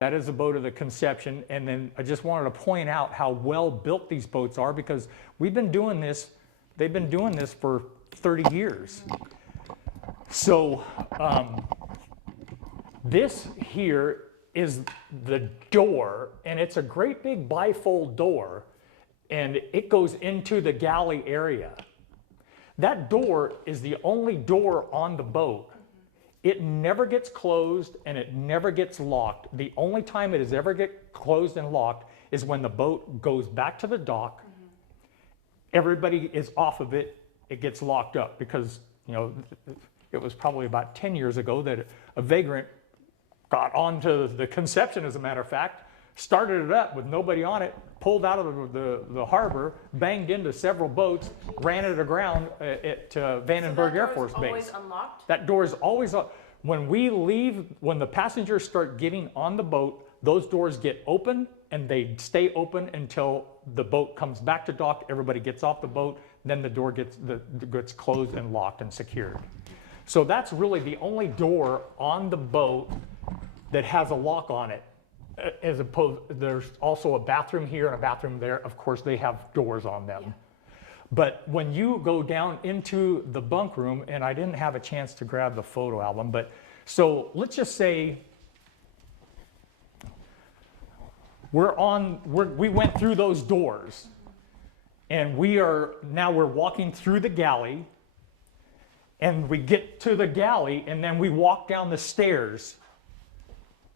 That is a boat of the Conception. And then I just wanted to point out how well built these boats are, because we've been doing this, they've been doing this for 30 years. So this here is the door, and it's a great big bifold door, and it goes into the galley area. That door is the only door on the boat. It never gets closed and it never gets locked. The only time it is ever get closed and locked is when the boat goes back to the dock. Everybody is off of it. It gets locked up because, you know, it was probably about 10 years ago that a vagrant got onto the Conception, as a matter of fact, started it up with nobody on it, pulled out of the harbor, banged into several boats, ran it aground at Vandenberg Air Force Base. Always unlocked? That door is always up. When we leave, when the passengers start getting on the boat, those doors get open and they stay open until the boat comes back to dock, everybody gets off the boat, then the door gets closed and locked and secured. So that's really the only door on the boat that has a lock on it. As opposed, there's also a bathroom here and a bathroom there. Of course, they have doors on them. Yeah. But when you go down into the bunk room, and I didn't have a chance to grab the photo album, but so let's just say we went through those doors, and we're walking through the galley, and we get to the galley, and then we walk down the stairs.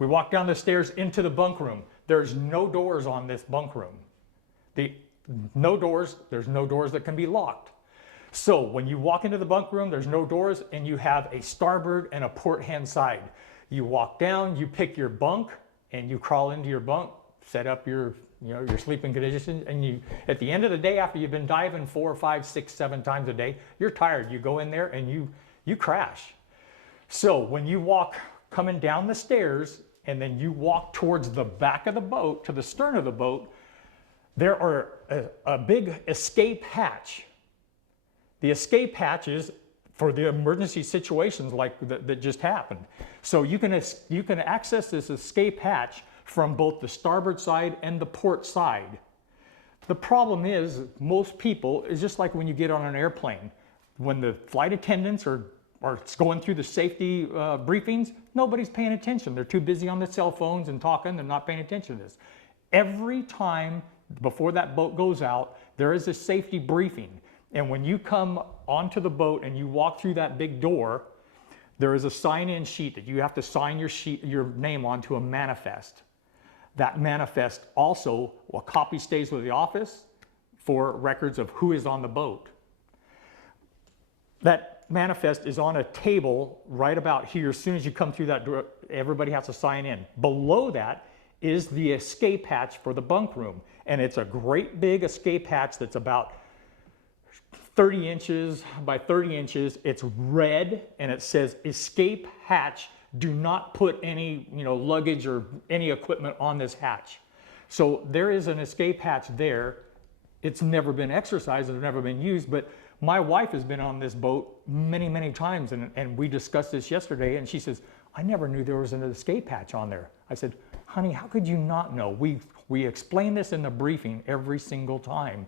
We walk down the stairs into the bunk room. There's no doors on this bunk room. No doors, there's no doors that can be locked. So when you walk into the bunk room, there's no doors, and you have a starboard and a port hand side. You walk down, you pick your bunk, and you crawl into your bunk, set up your sleeping conditions, and at the end of the day, after you've been diving 4, 5, 6, 7 times a day, you're tired. You go in there and you crash. So when you walk coming down the stairs, and then you walk towards the back of the boat, to the stern of the boat, there are a big escape hatch. The escape hatch is for the emergency situations like that just happened. So you can access this escape hatch from both the starboard side and the port side. The problem is, most people, is just like when you get on an airplane. When the flight attendants are going through the safety briefings, nobody's paying attention. They're too busy on their cell phones and talking. They're not paying attention to this. Every time before that boat goes out, there is a safety briefing. And when you come onto the boat and you walk through that big door, there is a sign-in sheet that you have to sign your name onto a manifest. That manifest also, a copy stays with the office for records of who is on the boat. That manifest is on a table right about here. As soon as you come through that door, everybody has to sign in. Below that is the escape hatch for the bunk room. And it's a great big escape hatch that's about 30 inches by 30 inches. It's red and it says escape hatch. Do not put any luggage or any equipment on this hatch. So there is an escape hatch there. It's never been exercised, it's never been used, but my wife has been on this boat many, many times, and we discussed this yesterday, and she says, I never knew there was an escape hatch on there. I said, honey, how could you not know? We explain this in the briefing every single time,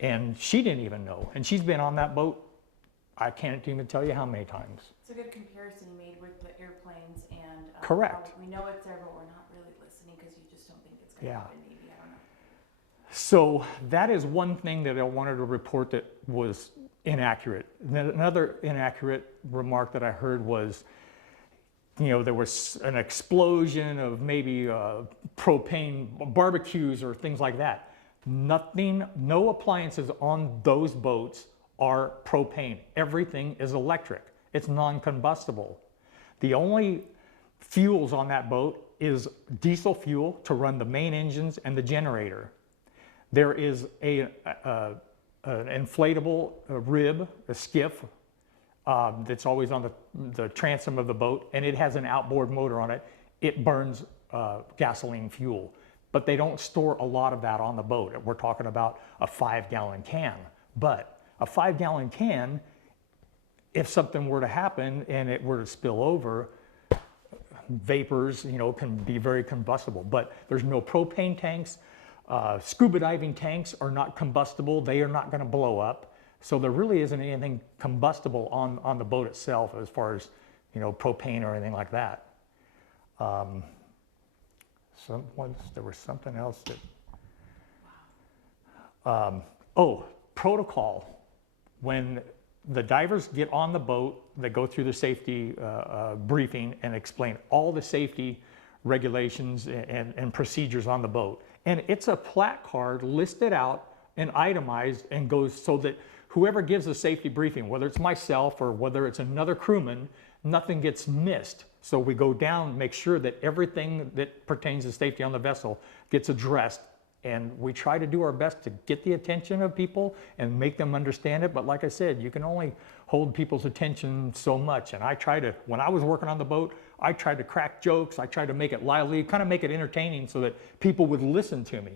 and she didn't even know. And she's been on that boat, I can't even tell you how many times. It's a good comparison you made with the airplanes, and correct. We know it's there, but we're not really listening because you just don't think it's going to happen. Maybe, I don't know. So that is one thing that I wanted to report that was inaccurate. Then another inaccurate remark that I heard was, there was an explosion of maybe propane barbecues or things like that. No appliances on those boats are propane. Everything is electric. It's non-combustible. The only fuels on that boat is diesel fuel to run the main engines and the generator. There is an inflatable rib, a skiff, that's always on the transom of the boat, and it has an outboard motor on it. It burns gasoline fuel, but they don't store a lot of that on the boat. We're talking about a 5-gallon can, but a 5-gallon can, if something were to happen and it were to spill over, vapors, you know, can be very combustible, but there's no propane tanks. Scuba diving tanks are not combustible. They are not going to blow up. So there really isn't anything combustible on the boat itself as far as, you know, propane or anything like that. There was something else that, protocol. When the divers get on the boat, they go through the safety briefing and explain all the safety regulations and procedures on the boat. And it's a plaque card listed out and itemized and goes so that whoever gives a safety briefing, whether it's myself or whether it's another crewman, nothing gets missed. So we go down, make sure that everything that pertains to safety on the vessel gets addressed. And we try to do our best to get the attention of people and make them understand it. But like I said, you can only hold people's attention so much. And I try to, when I was working on the boat, I tried to crack jokes. I tried to make it lively, kind of make it entertaining so that people would listen to me.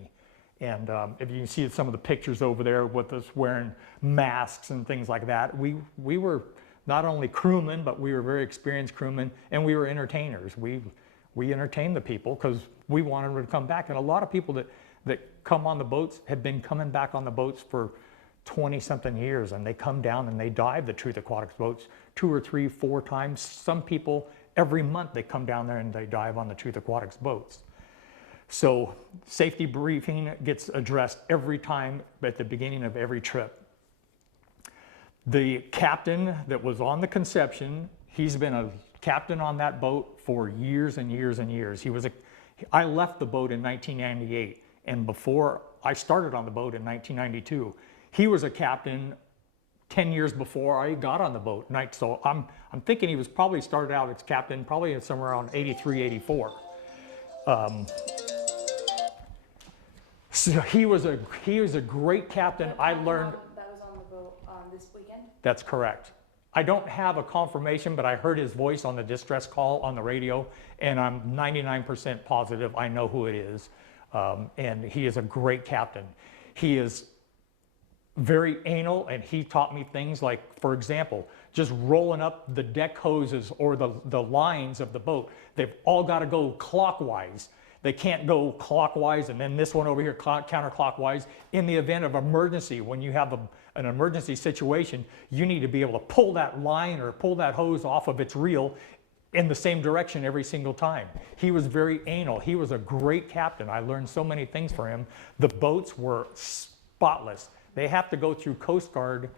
And if you can see some of the pictures over there with us wearing masks and things like that, we were not only crewmen, but we were very experienced crewmen, and we were entertainers. We entertained the people because we wanted them to come back. And a lot of people that come on the boats have been coming back on the boats for 20-something years, and they come down and they dive the Truth Aquatics boats 2 or 3, 4 times. Some people, every month they come down there and they dive on the Truth Aquatics boats. So safety briefing gets addressed every time at the beginning of every trip. The captain that was on the Conception, he's been a captain on that boat for years and years and years. I left the boat in 1998, and before I started on the boat in 1992, he was a captain 10 years before I got on the boat. So I'm thinking he was probably started out as captain probably somewhere around 83, 84. So he was a great captain. I learned. That was on the boat this weekend? That's correct. I don't have a confirmation, but I heard his voice on the distress call on the radio, and I'm 99% positive I know who it is. And he is a great captain. He is very anal, and he taught me things like, for example, just rolling up the deck hoses or the lines of the boat. They've all got to go clockwise. They can't go clockwise and then this one over here counterclockwise. In the event of emergency, when you have an emergency situation, you need to be able to pull that line or pull that hose off of its reel in the same direction every single time. He was very anal. He was a great captain. I learned so many things from him. The boats were spotless. They have to go through Coast Guard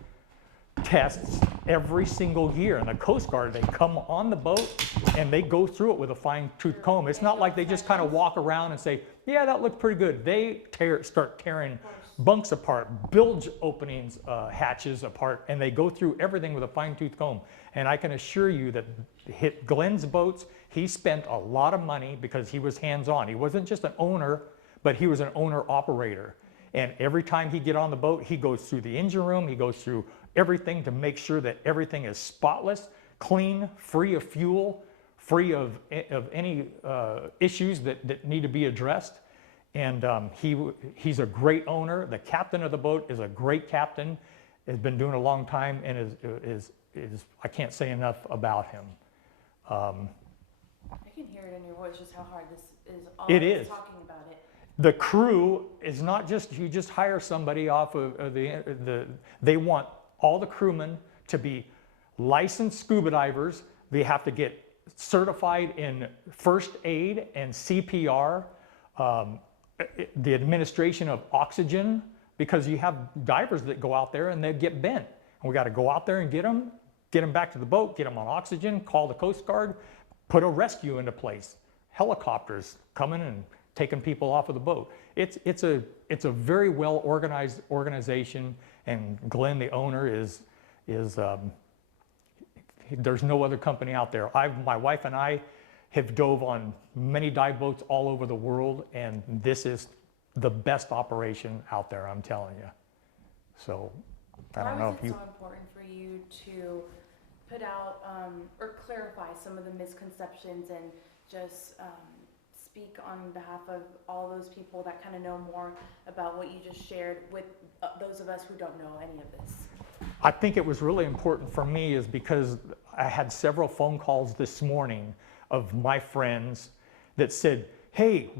tests every single year, and the Coast Guard, they come on the boat and they go through it with a fine-tooth comb. It's not like they just kind of walk around and say, yeah, that looked pretty good. They start tearing bunks apart, bilge openings, hatches apart, and they go through everything with a fine-tooth comb. And I can assure you that Glenn's boats, he spent a lot of money because he was hands-on. He wasn't just an owner, but he was an owner-operator. And every time he get on the boat, he goes through the engine room, he goes through everything to make sure that everything is spotless, clean, free of fuel, free of any issues that need to be addressed. And he's a great owner. The captain of the boat is a great captain, has been doing it a long time, and is I can't say enough about him. I can hear it in your voice just how hard this is. It is. Talking about it. The crew is not just, you just hire somebody off of they want all the crewmen to be licensed scuba divers. They have to get certified in first aid and CPR, the administration of oxygen, because you have divers that go out there and they get bent. And we got to go out there and get them back to the boat, get them on oxygen, call the Coast Guard, put a rescue into place. Helicopters coming and taking people off of the boat. It's a very well organized organization, and Glenn, the owner, is there's no other company out there. My wife and I have dove on many dive boats all over the world, and this is the best operation out there, I'm telling you. So I don't know if you. Why was it so important for you to put out or clarify some of the misconceptions and just speak on behalf of all those people that kind of know more about what you just shared with those of us who don't know any of this? I think it was really important for me is because I had several phone calls this morning of my friends that said, hey,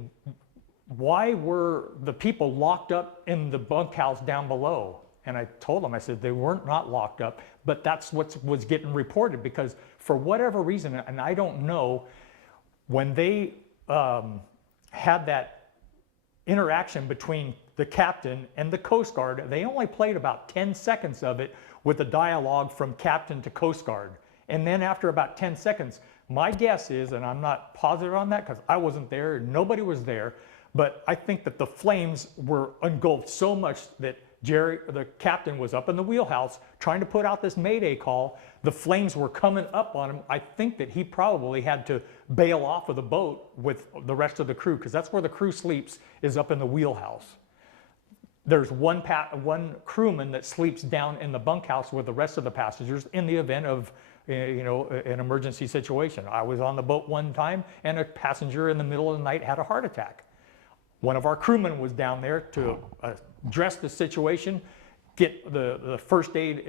why were the people locked up in the bunkhouse down below? And I told them, I said, they weren't not locked up, but that's what was getting reported, because for whatever reason, and I don't know, when they had that interaction between the captain and the Coast Guard, they only played about 10 seconds of it with the dialogue from captain to Coast Guard. And then after about 10 seconds, my guess is, and I'm not positive on that because I wasn't there, nobody was there, but I think that the flames were engulfed so much that Jerry, the captain, was up in the wheelhouse trying to put out this mayday call. The flames were coming up on him. I think that he probably had to bail off of the boat with the rest of the crew, because that's where the crew sleeps, is up in the wheelhouse. There's one crewman that sleeps down in the bunkhouse with the rest of the passengers in the event of an emergency situation. I was on the boat one time and a passenger in the middle of the night had a heart attack. One of our crewmen was down there to address the situation, get the first aid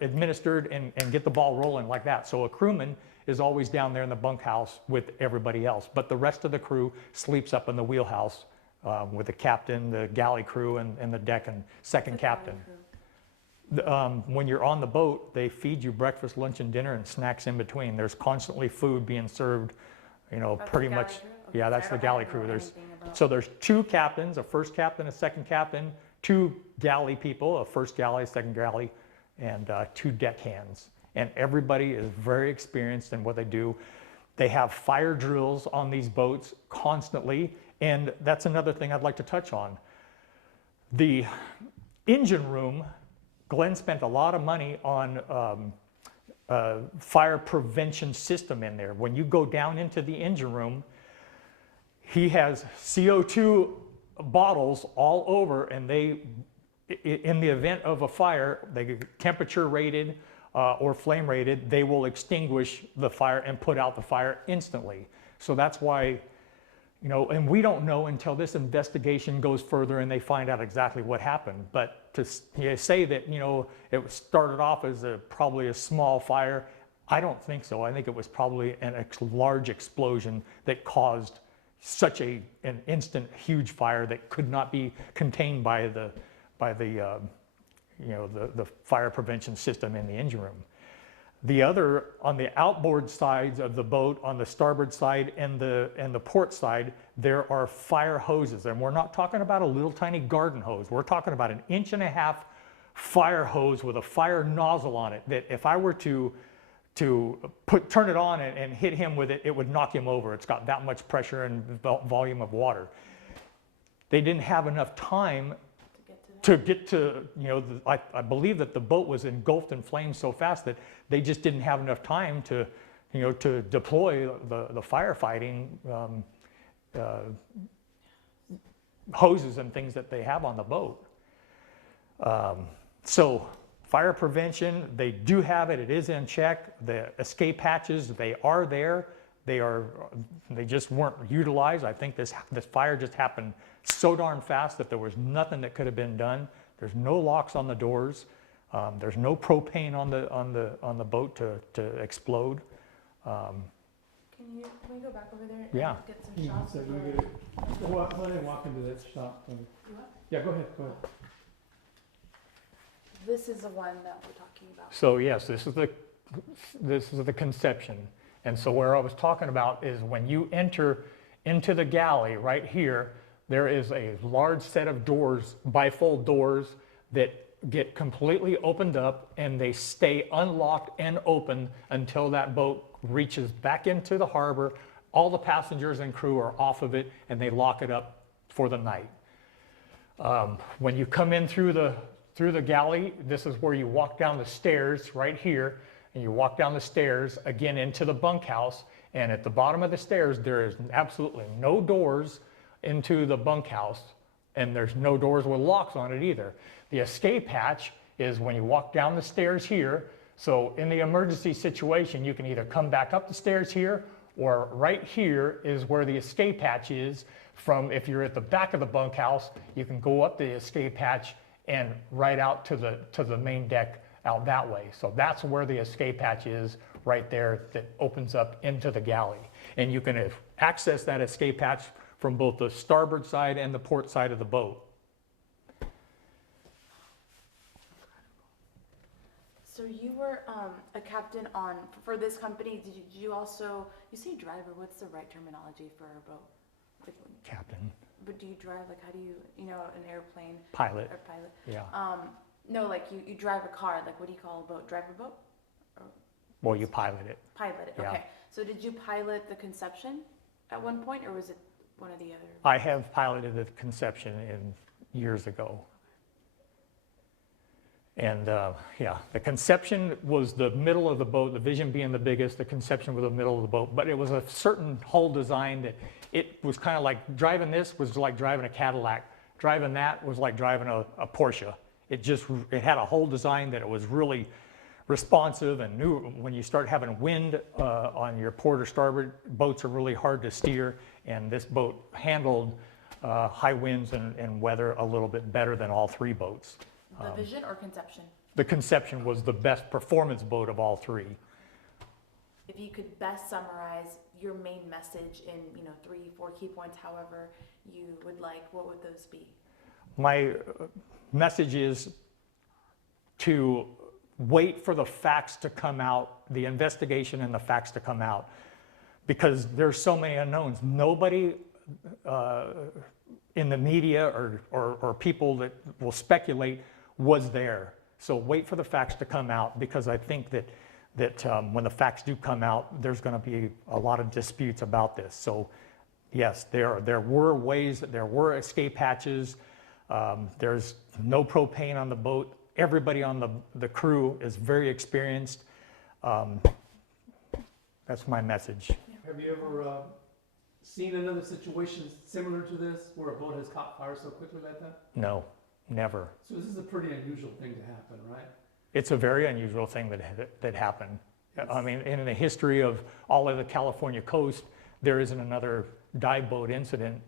administered, and get the ball rolling like that. So a crewman is always down there in the bunkhouse with everybody else, but the rest of the crew sleeps up in the wheelhouse with the captain, the galley crew, and the deck and second captain. When you're on the boat, they feed you breakfast, lunch, and dinner and snacks in between. There's constantly food being served, That's pretty the much. galley crew? Okay, Yeah, so that's I the don't galley know crew. anything about- So there's two captains, a first captain, a second captain, two galley people, a first galley, a second galley, and two deck hands. And everybody is very experienced in what they do. They have fire drills on these boats constantly, and that's another thing I'd like to touch on. The engine room, Glenn spent a lot of money on fire prevention system in there. When you go down into the engine room, he has CO2 bottles all over, and they, in the event of a fire, they get temperature rated or flame rated, they will extinguish the fire and put out the fire instantly. So that's why, and we don't know until this investigation goes further and they find out exactly what happened. But to say that, it started off as probably a small fire, I don't think so. I think it was probably a large explosion that caused such an instant huge fire that could not be contained by the fire prevention system in the engine room. The other, on the outboard sides of the boat, on the starboard side and the port side, there are fire hoses. And we're not talking about a little tiny garden hose. We're talking about 1.5 inch fire hose with a fire nozzle on it, that if I were to turn it on and hit him with it, it would knock him over. It's got that much pressure and volume of water. They didn't have enough time to get to, I believe that the boat was engulfed in flames so fast that they just didn't have enough time to deploy the firefighting hoses and things that they have on the boat. So fire prevention, they do have it. It is in check. The escape hatches, they are there. They just weren't utilized. I think this fire just happened so darn fast that there was nothing that could have been done. There's no locks on the doors. There's no propane on the boat to explode. Can we go back over there and Yeah. get some shots of Well, let me walk into that shop. Yeah, go ahead. This is the one that we're talking about. So yes, this is the conception. And so where I was talking about is when you enter into the galley right here, there is a large set of doors, bifold doors, that get completely opened up, and they stay unlocked and open until that boat reaches back into the harbor. All the passengers and crew are off of it, and they lock it up for the night. When you come in through the galley, this is where you walk down the stairs right here, and you walk down the stairs again into the bunkhouse, and at the bottom of the stairs there is absolutely no doors into the bunkhouse, and there's no doors with locks on it either. The escape hatch is when you walk down the stairs here. So in the emergency situation, you can either come back up the stairs here, or right here is where the escape hatch is. From, if you're at the back of the bunkhouse, you can go up the escape hatch and right out to the main deck out that way. So that's where the escape hatch is, right there, that opens up into the galley. And you can access that escape hatch from both the starboard side and the port side of the boat. So you were a captain on, for this company, did you also, you say driver, what's the right terminology for a boat? Like, Captain, but do you drive, like how do you, an airplane pilot, or pilot? yeah. No, like you drive a car, like what do you call a boat? Drive a boat? Well, you pilot it. Pilot it, Yeah. okay. So did you pilot the Conception at one point, or was it one of the other? I have piloted the Conception years ago. And yeah, the Conception was the middle of the boat, the Vision being the biggest, the Conception was the middle of the boat. But it was a certain hull design that it was kind of like driving this was like driving a Cadillac. Driving that was like driving a Porsche. It had a hull design that it was really responsive and knew when you start having wind on your port or starboard, boats are really hard to steer. And this boat handled high winds and weather a little bit better than all three boats. The Vision or Conception? The Conception was the best performance boat of all three. If you could best summarize your main message in, 3-4 key points, however you would like, what would those be? My message is to wait for the facts to come out, the investigation and the facts to come out, because there's so many unknowns. Nobody in the media or people that will speculate was there. So wait for the facts to come out, because I think that when the facts do come out, there's going to be a lot of disputes about this. So yes, there were ways, there were escape hatches. There's no propane on the boat. Everybody on the crew is very experienced. That's my message. Have you ever seen another situation similar to this where a boat has caught fire so quickly like that? No, never. So this is a pretty unusual thing to happen, right? It's a very unusual thing that happened. I mean, in the history of all of the California coast, there isn't another dive boat incident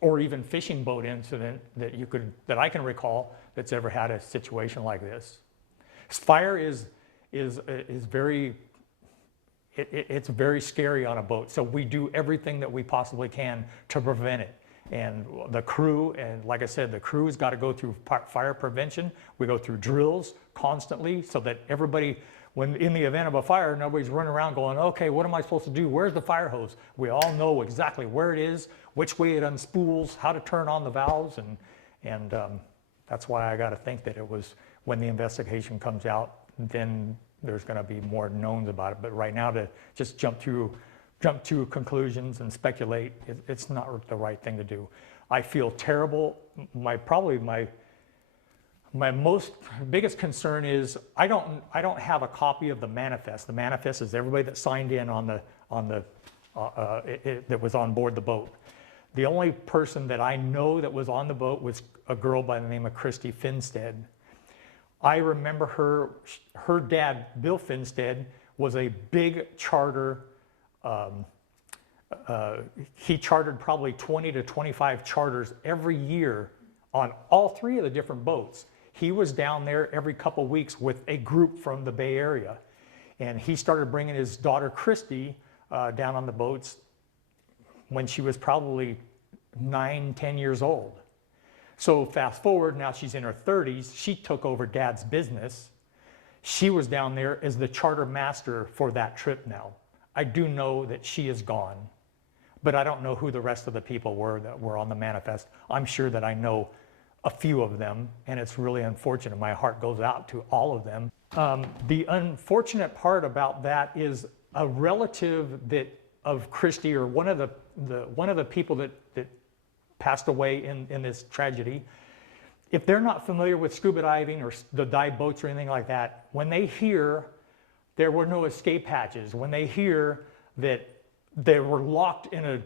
or even fishing boat incident that I can recall that's ever had a situation like this. Fire is very, it's very scary on a boat. So we do everything that we possibly can to prevent it. And the crew, and like I said, the crew's got to go through fire prevention. We go through drills constantly so that everybody, when in the event of a fire, nobody's running around going, okay, what am I supposed to do? Where's the fire hose? We all know exactly where it is, which way it unspools, how to turn on the valves. And that's why I got to think that it was when the investigation comes out, then there's going to be more knowns about it. But right now to just jump to conclusions and speculate, it's not the right thing to do. I feel terrible. Probably my biggest concern is I don't have a copy of the manifest. The manifest is everybody that signed in that was on board the boat. The only person that I know that was on the boat was a girl by the name of Christy Finstead. I remember her dad, Bill Finstead, was a big charter. He chartered probably 20 to 25 charters every year on all three of the different boats. He was down there every couple weeks with a group from the Bay Area. And he started bringing his daughter Christy down on the boats when she was probably 9-10 years old. So fast forward, now she's in her 30s. She took over Dad's business. She was down there as the charter master for that trip now. I do know that she is gone, but I don't know who the rest of the people were that were on the manifest. I'm sure that I know a few of them, and it's really unfortunate. My heart goes out to all of them. The unfortunate part about that is a relative of Christy, or one of the people that passed away in this tragedy. If they're not familiar with scuba diving or the dive boats or anything like that, when they hear there were no escape hatches, when they hear that they were locked in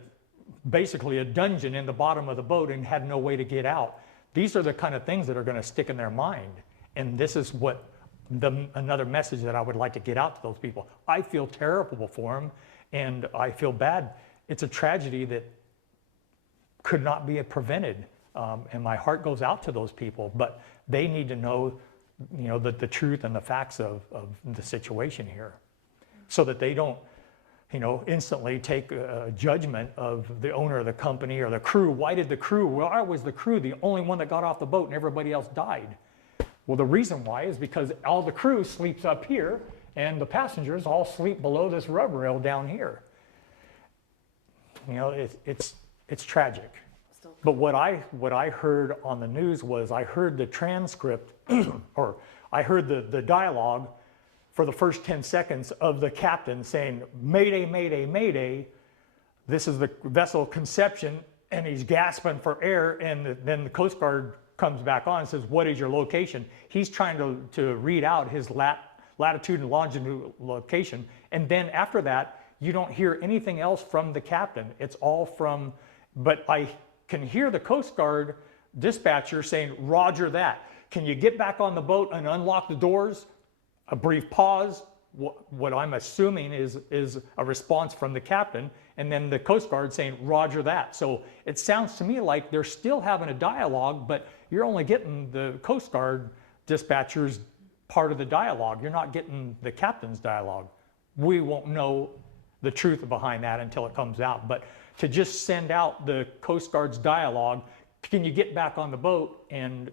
basically a dungeon in the bottom of the boat and had no way to get out, these are the kind of things that are going to stick in their mind. And this is what another message that I would like to get out to those people. I feel terrible for them, and I feel bad. It's a tragedy that could not be prevented, and my heart goes out to those people. But they need to know, the truth and the facts of the situation here, so that they don't instantly take a judgment of the owner of the company or the crew. Why did the crew, why was the crew the only one that got off the boat and everybody else died? Well, the reason why is because all the crew sleeps up here and the passengers all sleep below this rub rail down here. It's tragic. Still, But what I heard on the news was I heard the transcript or I heard the dialogue for the first 10 seconds of the captain saying, "Mayday, mayday, mayday, this is the vessel Conception," and he's gasping for air, and then the Coast Guard comes back on and says, "What is your location?" He's trying to read out his latitude and longitude location, and then after that, you don't hear anything else from the captain. It's all from, but I can hear the Coast Guard dispatcher saying, "Roger that. Can you get back on the boat and unlock the doors?" A brief pause, what I'm assuming is a response from the captain, and then the Coast Guard saying, "Roger that." So it sounds to me like they're still having a dialogue, but you're only getting the Coast Guard dispatcher's part of the dialogue. You're not getting the captain's dialogue. We won't know the truth behind that until it comes out. But to just send out the Coast Guard's dialogue, "Can you get back on the boat and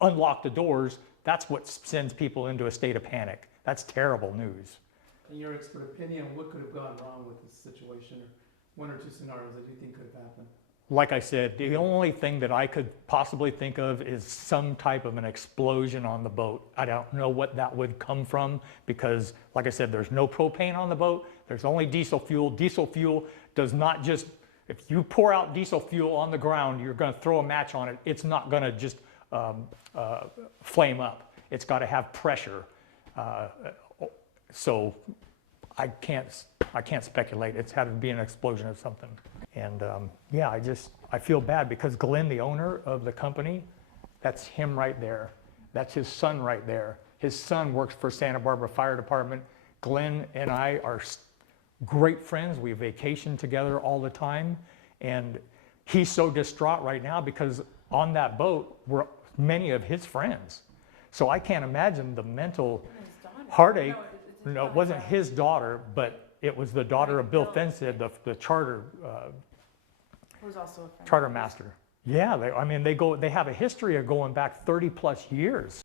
unlock the doors?" That's what sends people into a state of panic. That's terrible news. In your expert opinion, what could have gone wrong with this situation, or one or two scenarios that you think could have happened? Like I said, the only thing that I could possibly think of is some type of an explosion on the boat. I don't know what that would come from because, like I said, there's no propane on the boat. There's only diesel fuel. Diesel fuel does not just, if you pour out diesel fuel on the ground, you're going to throw a match on it. It's not going to just flame up. It's got to have pressure. So I can't speculate. It's had to be an explosion of something. And yeah, I feel bad because Glenn, the owner of the company, that's him right there. That's his son right there. His son works for Santa Barbara Fire Department. Glenn and I are great friends. We vacation together all the time. And he's so distraught right now because on that boat were many of his friends. So I can't imagine the mental his daughter. heartache. No, it's his No, it daughter. wasn't his daughter, but it was the daughter of Bill Bill. Fenstead, the charter Who's also a friend. charter master. Yeah, they have a history of going back 30 plus years.